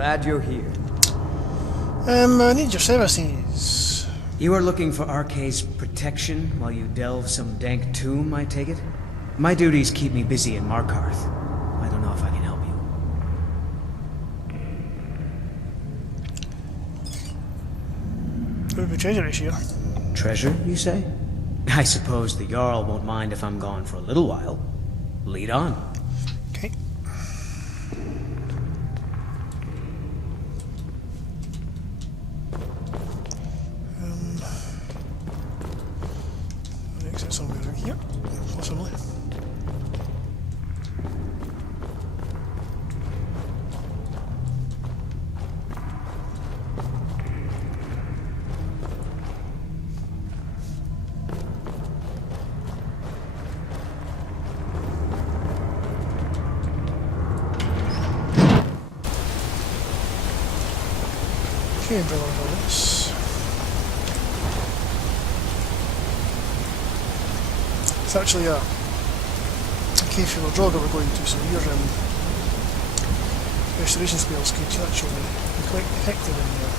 Glad you're here. I need your services. You are looking for Arcade's protection while you delve some dank tomb, I take it? My duties keep me busy in Markarth. I don't know if I can help you. Could be treasure issue. Treasure, you say? I suppose the Jarl won't mind if I'm gone for a little while. Lead on. Okay. Exit somewhere out here, possibly. Okay, brother, this. It's actually a cave full of draw that we're going to, so your restoration spells could actually be quite effective in there.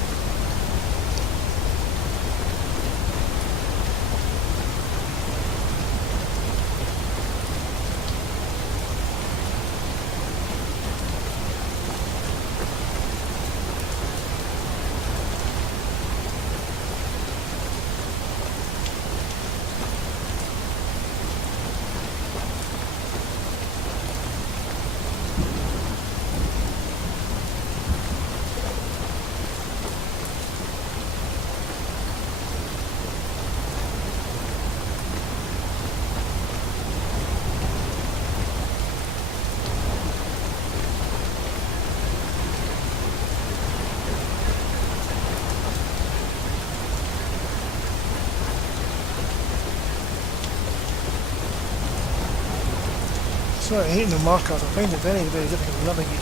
Sorry, I hate no markers. I find it very, very difficult to navigate.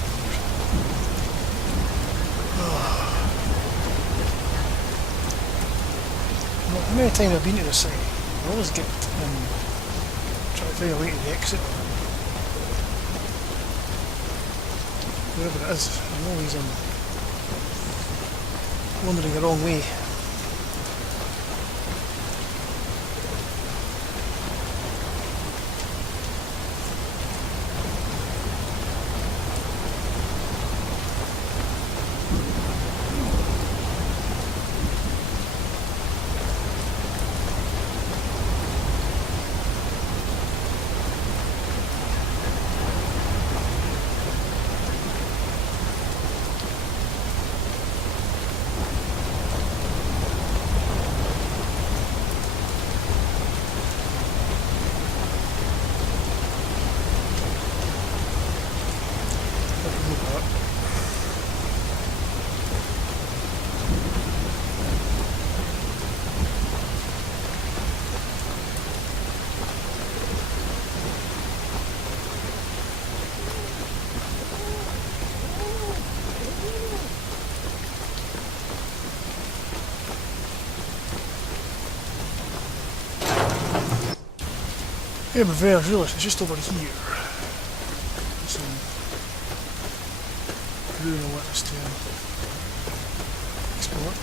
How many times I've been to this site, I always get try to find a way to the exit. Wherever it is, I'm always wandering the wrong way. Yeah, but very realistic, it's just over here. Some ruin or what this to explore.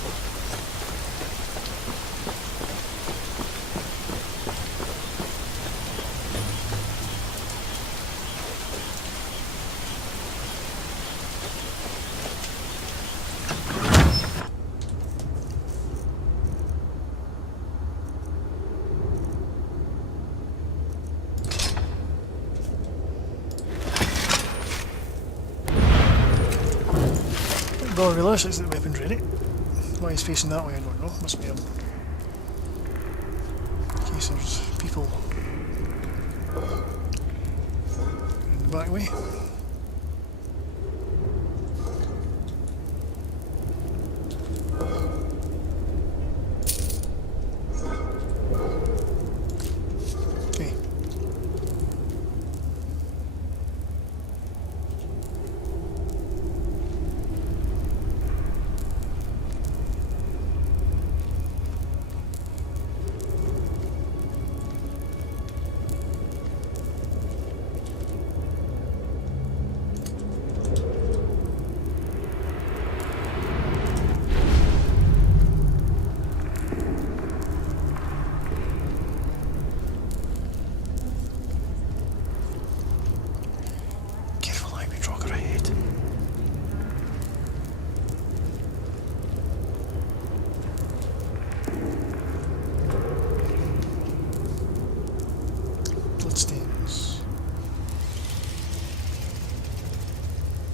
Well, realised it's the weapon's ready. Why he's facing that way, I don't know. Must be in case there's people in the back way.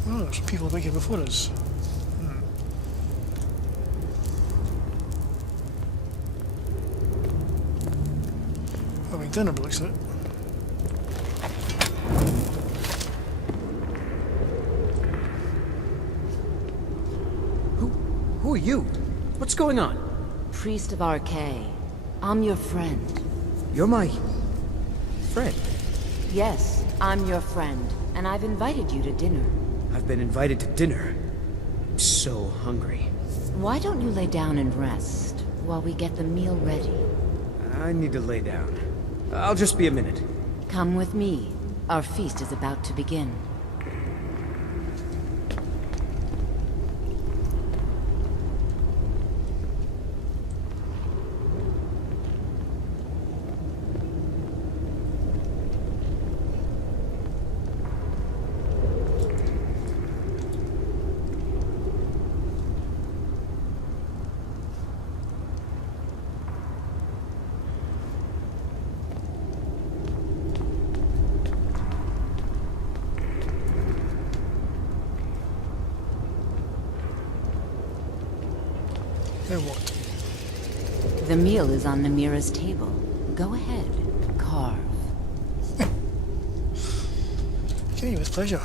Oh, there's some people back here before us. Having dinner, looks like it. Who are you? What's going on? Priest of Arcay. I'm your friend. You're my... friend. Yes, I'm your friend, and I've invited you to dinner. I've been invited to dinner. I'm so hungry. Why don't you lay down and rest while we get the meal ready? I need to lay down. I'll just be a minute. Come with me. Our feast is about to begin. Now what? The meal is on Namira's table. Go ahead, carve. Okay, with pleasure.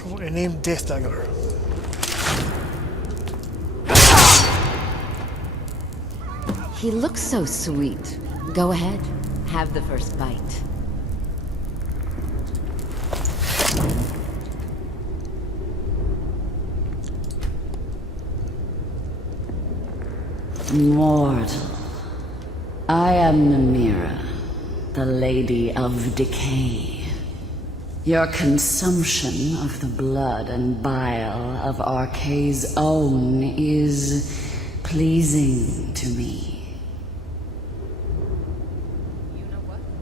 Probably named Death Dagger. He looks so sweet. Go ahead, have the first bite. Mortal, I am Namira, the Lady of Decay. Your consumption of the blood and bile of Arcay's own is pleasing to me.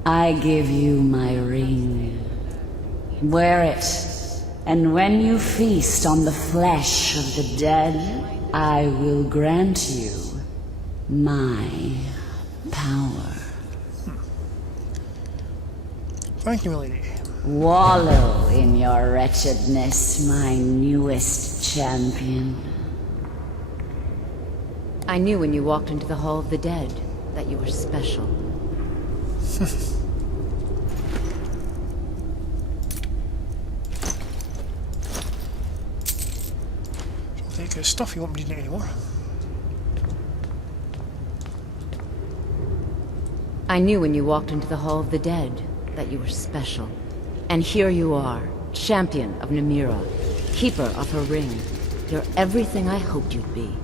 I give you my ring. Wear it, and when you feast on the flesh of the dead, I will grant you my power. Thank you, milady. Wallow in your wretchedness, my newest champion. I knew when you walked into the Hall of the Dead that you were special. I'll take his stuff, he won't be needing it anymore. I knew when you walked into the Hall of the Dead that you were special. And here you are, champion of Namira, keeper of her ring. You're everything I hoped you'd be.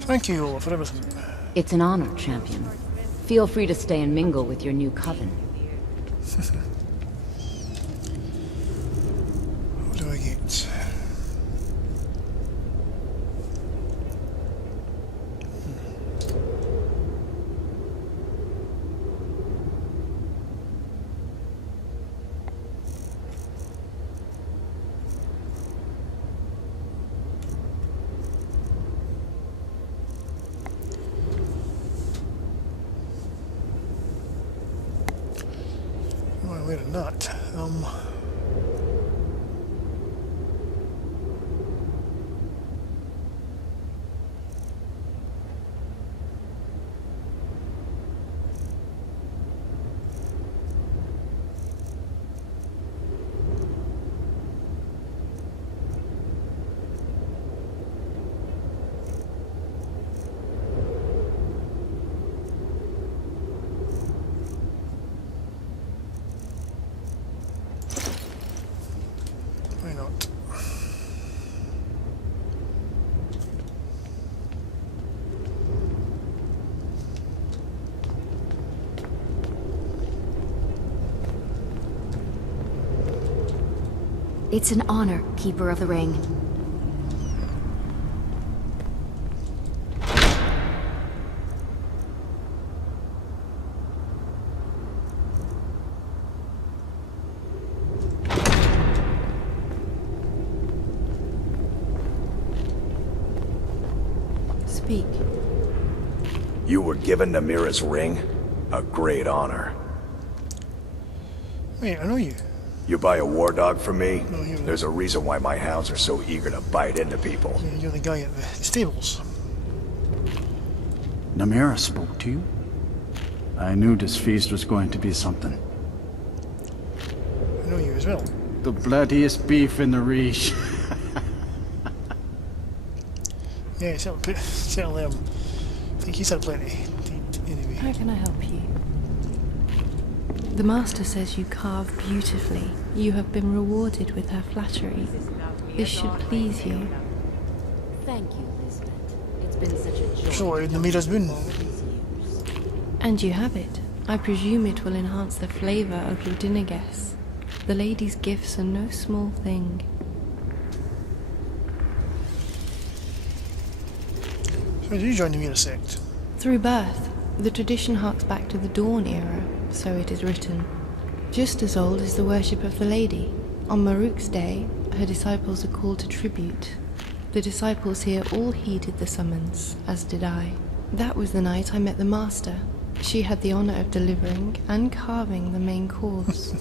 Thank you all for everything. It's an honor, champion. Feel free to stay and mingle with your new coven. What do I get? Wait a nut. Why not? It's an honor, Keeper of the Ring. speak. You were given Namira's ring? A great honor. Wait, I know you. You buy a war dog from me? No, you're There's a reason why my hounds are so eager to bite into people. Yeah, you're the guy at the stables. Namira spoke to you? I knew this feast was going to be something. I know you as well. The bloodiest beef in the Reach. Yeah, certainly I think he's had plenty to eat anyway. How can I help you? The master says you carve beautifully. You have been rewarded with her flattery. This should please you. Thank you, Lisbeth. It's been such a joy. So, Namira's boon. And you have it. I presume it will enhance the flavour of your dinner guests. The lady's gifts are no small thing. So did you join the Namira sect? Through birth, the tradition harks back to the Dawn era, so it is written. Just as old as the worship of the lady. On Maruk's day, her disciples are called to tribute. The disciples here all heeded the summons, as did I. That was the night I met the master. She had the honour of delivering and carving the main course.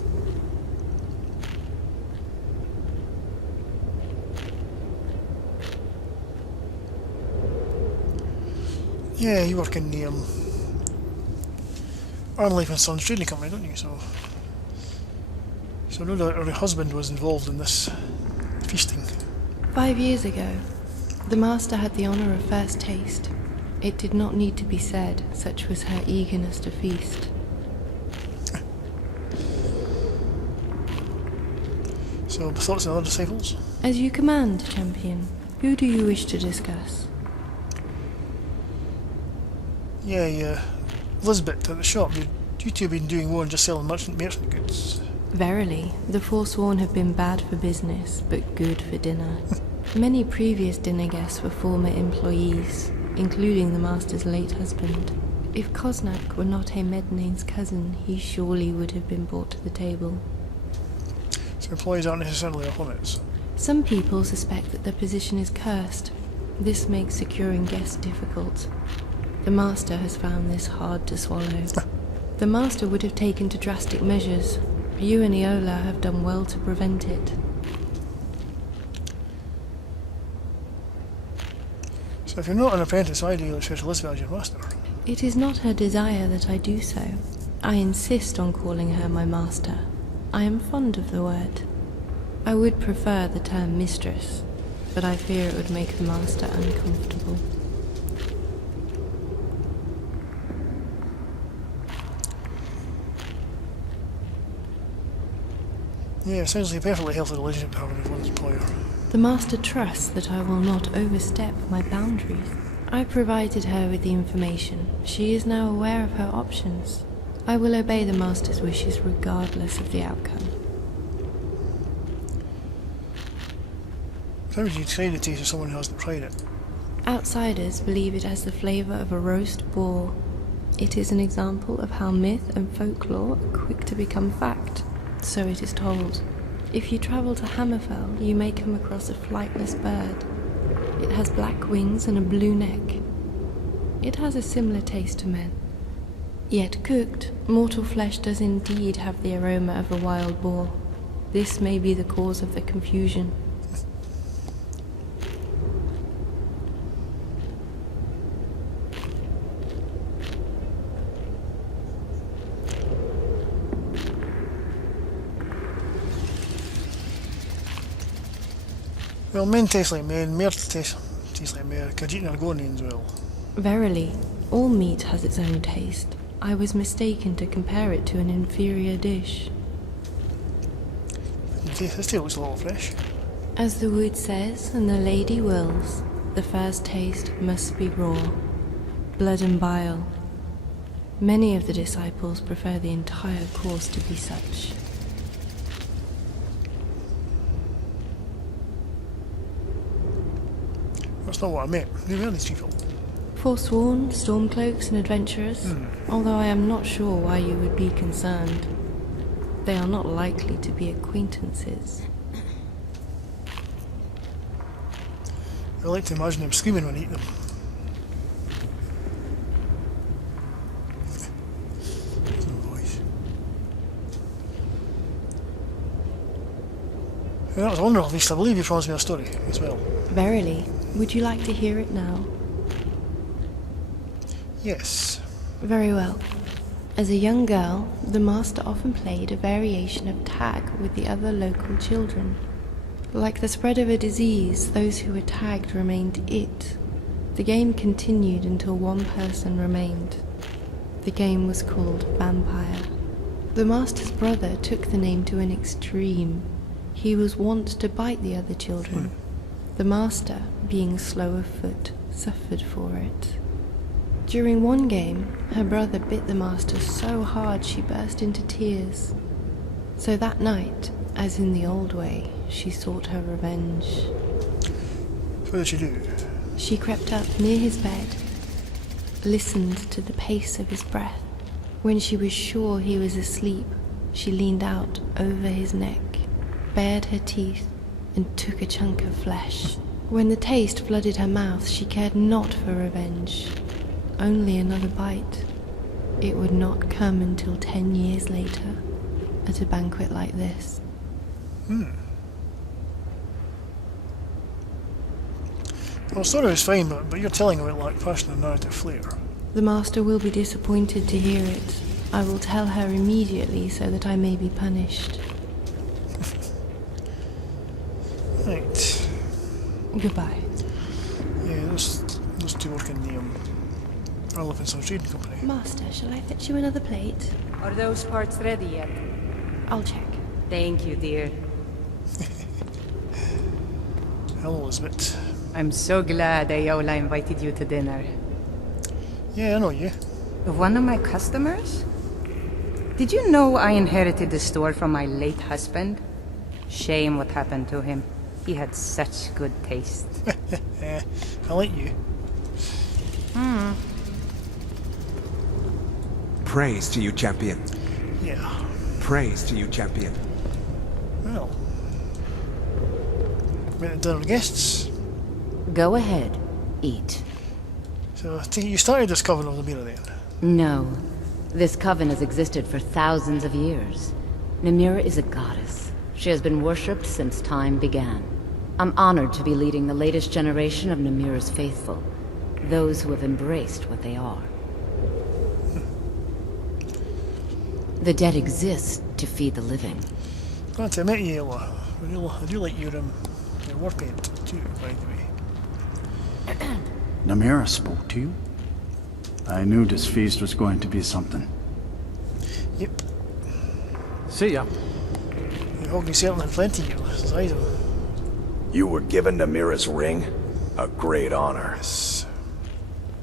Yeah, you work in the Arnlife and Sons trading company, don't you? So I know that her husband was involved in this feasting. 5 years ago, the master had the honour of first taste. It did not need to be said, such was her eagerness to feast. So, the thoughts on other disciples? As you command, champion. Who do you wish to discuss? Yeah, Lisbeth at the shop. You two have been doing more than just selling merchant goods. Verily, the Forsworn have been bad for business, but good for dinner. Many previous dinner guests were former employees, including the master's late husband. If Kosnak were not a Mednane's cousin, he surely would have been brought to the table. So employees aren't necessarily off limits. Some people suspect that their position is cursed. This makes securing guests difficult. The master has found this hard to swallow. The master would have taken to drastic measures. You and Iola have done well to prevent it. So if you're not an apprentice, why do you refer to Lisbeth as your master? It is not her desire that I do so. I insist on calling her my master. I am fond of the word. I would prefer the term mistress, but I fear it would make the master uncomfortable. Yeah, it sounds like a perfectly healthy relationship to have with one's employer. The master trusts that I will not overstep my boundaries. I provided her with the information. She is now aware of her options. I will obey the master's wishes regardless of the outcome. How would you explain it to someone who hasn't tried it? Outsiders believe it has the flavour of a roast boar. It is an example of how myth and folklore are quick to become fact. So it is told. If you travel to Hammerfell, you may come across a flightless bird. It has black wings and a blue neck. It has a similar taste to men. Yet cooked, mortal flesh does indeed have the aroma of a wild boar. This may be the cause of the confusion. Well, men taste like men, mare taste like mare, Khajiit and Argonians well. Verily, all meat has its own taste. I was mistaken to compare it to an inferior dish. This tail looks a little fresh. As the wood says, and the lady wills, the first taste must be raw. Blood and bile. Many of the disciples prefer the entire course to be such. That's not what I meant. Who are these people? Forsworn, stormcloaks, and adventurers, although I am not sure why you would be concerned. They are not likely to be acquaintances. I like to imagine them screaming when I eat them. was wonderful, Beast. I believe you promised me a story as well. Verily, would you like to hear it now? Yes. Very well. As a young girl, the master often played a variation of tag with the other local children. Like the spread of a disease, those who were tagged remained it. The game continued until one person remained. The game was called Vampire. The master's brother took the name to an extreme. He was wont to bite the other children. The master, being slow of foot, suffered for it. During one game, her brother bit the master so hard she burst into tears. So that night, as in the old way, she sought her revenge. So what did she do? She crept up near his bed, listened to the pace of his breath. When she was sure he was asleep, she leaned out over his neck, bared her teeth, and took a chunk of flesh. When the taste flooded her mouth, she cared not for revenge. Only another bite. It would not come until 10 years later, at a banquet like this. Well, the story was fine, but you're telling of it like passion and narrative flair. The master will be disappointed to hear it. I will tell her immediately so that I may be punished. Right. Goodbye. Yeah, those two work in the Elephants Trading Company. Master, shall I fetch you another plate? Are those parts ready yet? I'll check. Thank you, dear. Hello, Elizabeth. I'm so glad Ayola invited you to dinner. Yeah, I know you. One of my customers? Did you know I inherited the store from my late husband? Shame what happened to him. He had such good taste. I like you. Praise to you, champion. Yeah. Praise to you, champion. Well. Went to dinner with guests. Go ahead. Eat. So I think you started this coven of the mirror then. No. This coven has existed for thousands of years. Namira is a goddess. She has been worshipped since time began. I'm honored to be leading the latest generation of Namira's faithful. Those who have embraced what they are. The dead exist to feed the living. Glad to meet you, Ella. I do like your war paint too, by the way. Namira spoke to you? I knew this feast was going to be something. Yep. See ya. You've already certainly plenty of you, either. You were given Namira's ring? A great honor.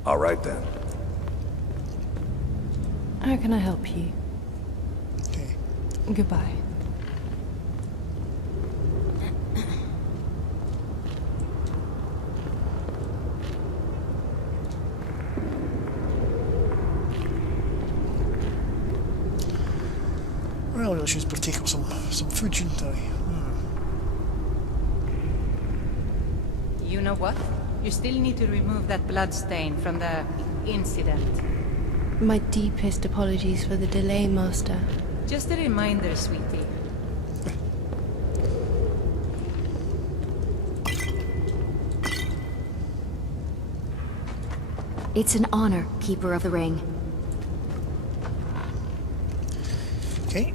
All right then. How can I help you? Okay. Goodbye. Well, I should partake of some food, shouldn't I? You know what? You still need to remove that blood stain from the incident. My deepest apologies for the delay, Master. Just a reminder, sweetie. It's an honor, Keeper of the Ring. Okay.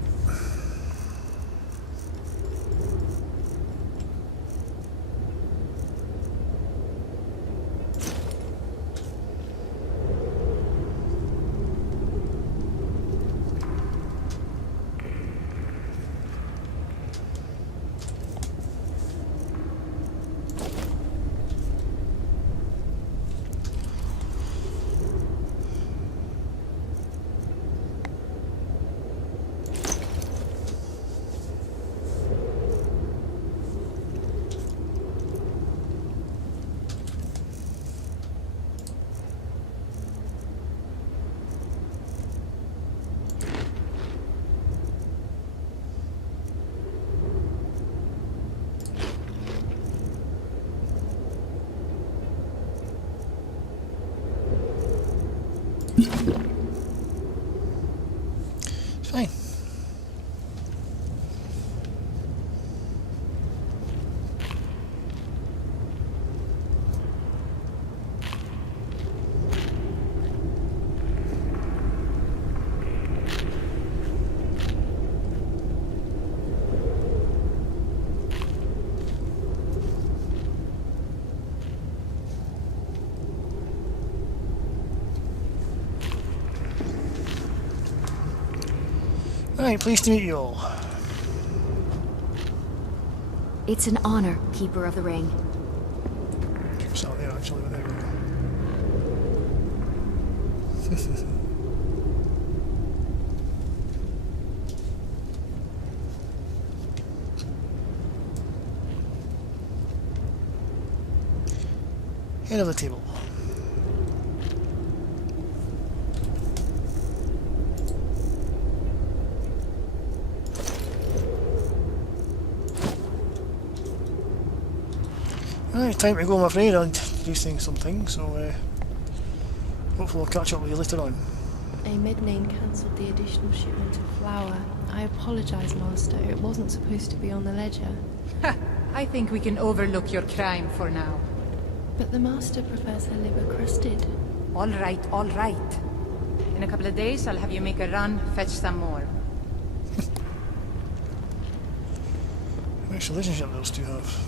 It's fine. Alright, pleased to meet you all. It's an honor, Keeper of the Ring. Keeps out there actually, but there we go. Head of the table. Alright, time to go, I'm afraid. I'm doing something, so hopefully I'll catch up with you later on. A Midnane cancelled the additional shipment of flour. I apologise, Master. It wasn't supposed to be on the ledger. Ha! I think we can overlook your crime for now. But the Master prefers her liver crusted. All right, all right. In a couple of days, I'll have you make a run, fetch some more. Nice relationship those two have.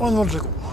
Onward we go.